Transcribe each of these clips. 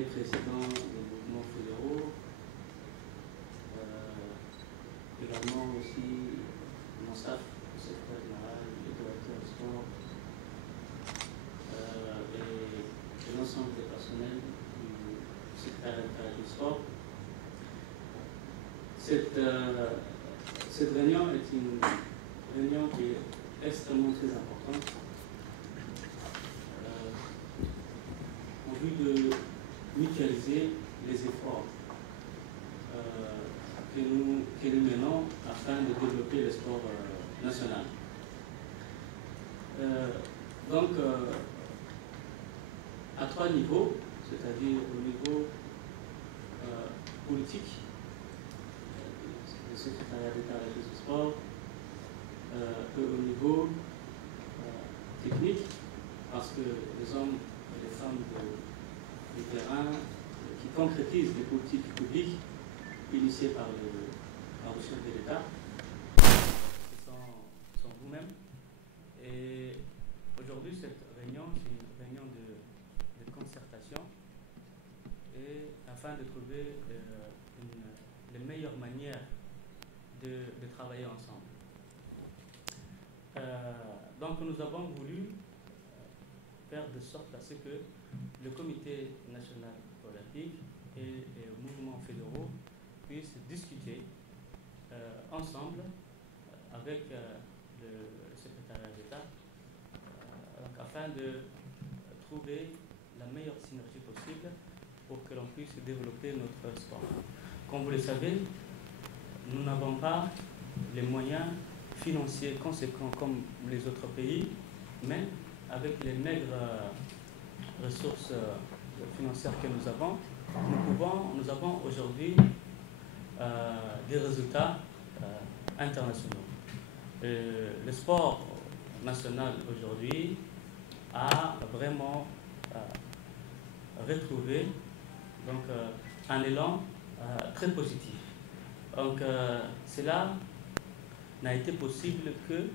les présidents des mouvements fédéraux, également aussi mon staff, le secrétaire général, le directeur du sport, et l'ensemble des personnels du secrétariat du sport. Cette réunion est une réunion qui est extrêmement très importante en vue de mutualiser les efforts que nous menons afin de développer le sport national. Donc, à 3 niveaux, c'est-à-dire au niveau politique, le secrétariat d'État à la justice du sport, et au niveau technique, parce que les hommes et les femmes du terrain qui concrétisent des politiques publiques initiées par le chef de l'État, sont vous-même. Et aujourd'hui, cette réunion, c'est une réunion de concertation et afin de trouver les meilleures manières de travailler ensemble. Donc nous avons voulu faire de sorte à ce que le Comité national olympique et les mouvements fédéraux puissent discuter ensemble avec le secrétariat d'État afin de trouver la meilleure synergie possible pour que l'on puisse développer notre sport. Comme vous le savez, nous n'avons pas les moyens financiers conséquents comme les autres pays, mais avec les maigres ressources financières que nous avons, nous avons aujourd'hui des résultats internationaux. Le sport national aujourd'hui a vraiment retrouvé donc, un élan très positif. Donc cela n'a été possible que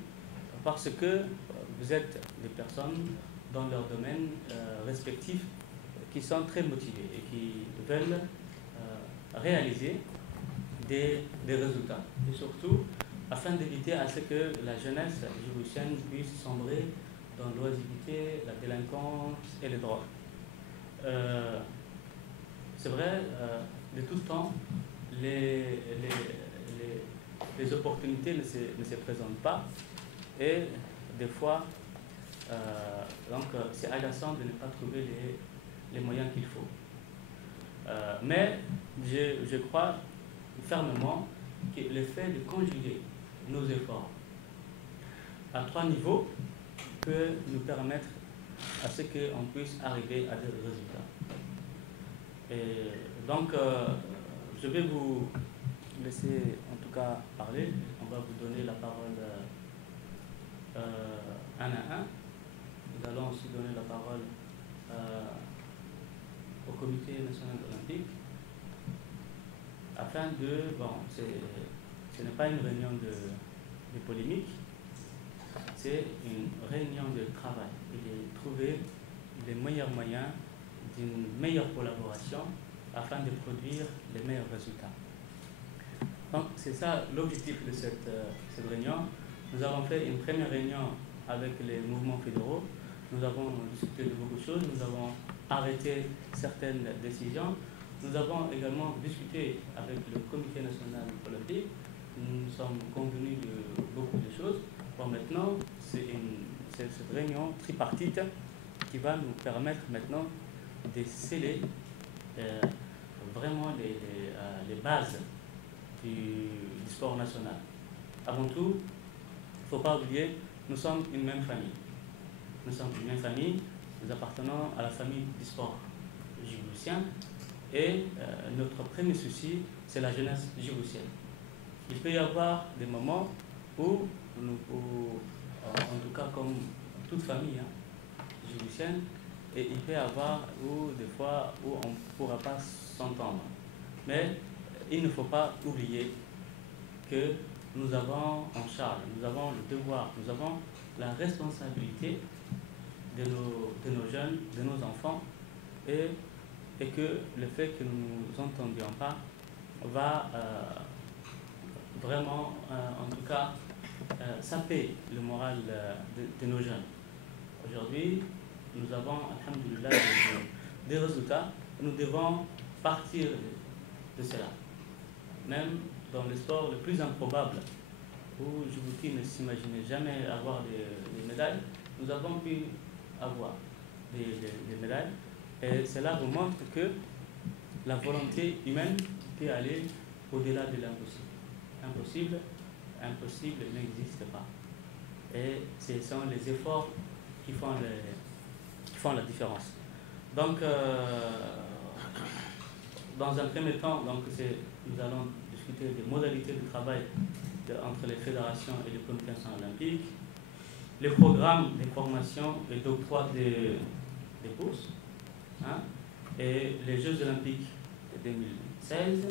parce que vous êtes des personnes dans leur domaine respectif qui sont très motivées et qui veulent réaliser des résultats. Et surtout, afin d'éviter à ce que la jeunesse djiboutienne puisse sombrer dans l'oisiveté, la délinquance et les drogues. C'est vrai, de tout temps, les opportunités ne se présentent pas et des fois, c'est agaçant de ne pas trouver les moyens qu'il faut. Mais je crois fermement que le fait de conjuguer nos efforts à 3 niveaux peut nous permettre à ce qu'on puisse arriver à des résultats. Et donc, je vais vous laisser en tout cas parler. On va vous donner la parole un à un. Nous allons aussi donner la parole au Comité national olympique afin de... Bon, ce n'est pas une réunion de polémique, c'est une réunion de travail et de trouver les meilleurs moyens d'une meilleure collaboration afin de produire les meilleurs résultats. Donc c'est ça l'objectif de cette réunion. Nous avons fait une première réunion avec les mouvements fédéraux. Nous avons discuté de beaucoup de choses. Nous avons arrêté certaines décisions. Nous avons également discuté avec le Comité national olympique. Nous sommes convenus de beaucoup de choses. Bon, maintenant, c'est cette réunion tripartite qui va nous permettre maintenant de sceller vraiment les bases du sport national. Avant tout, il ne faut pas oublier, nous sommes une même famille. Nous sommes une même famille, nous appartenons à la famille du sport djiboutien et notre premier souci, c'est la jeunesse djiboutienne. Il peut y avoir des moments où, en tout cas comme toute famille djiboutienne, et il peut y avoir des fois où on ne pourra pas s'entendre. Mais il ne faut pas oublier que nous avons en charge, nous avons le devoir, nous avons la responsabilité de nos jeunes, de nos enfants et et que le fait que nous ne nous entendions pas va vraiment, en tout cas, saper le moral de nos jeunes. Aujourd'hui, nous avons, alhamdoulilah, des résultats. Nous devons partir de cela. Même dans les sports les plus improbables, où Djibouti ne s'imaginait jamais avoir des médailles, nous avons pu avoir des médailles. Et cela vous montre que la volonté humaine peut aller au-delà de l'impossible. Impossible n'existe pas. Et ce sont les efforts qui font la différence. Donc, dans un premier temps, nous allons discuter des modalités de travail entre les fédérations et le comité national olympique, les programmes de formation et d'octroi des bourses, et les Jeux olympiques de 2016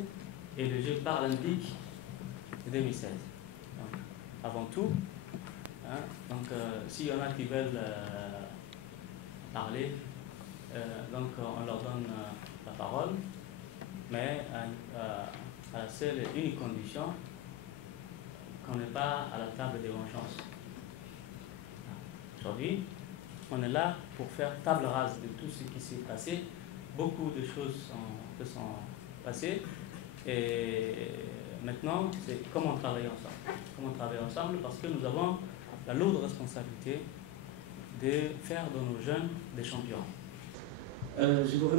et les Jeux paralympiques de 2016. Donc, avant tout, s'il y en a qui veulent parler, donc on leur donne la parole, mais à la seule et unique condition qu'on n'est pas à la table des vengeances. Aujourd'hui, on est là pour faire table rase de tout ce qui s'est passé. Beaucoup de choses se sont passées et maintenant, c'est comment travailler ensemble. Comment travailler ensemble parce que nous avons la lourde responsabilité de faire de nos jeunes des champions. Je vous remercie.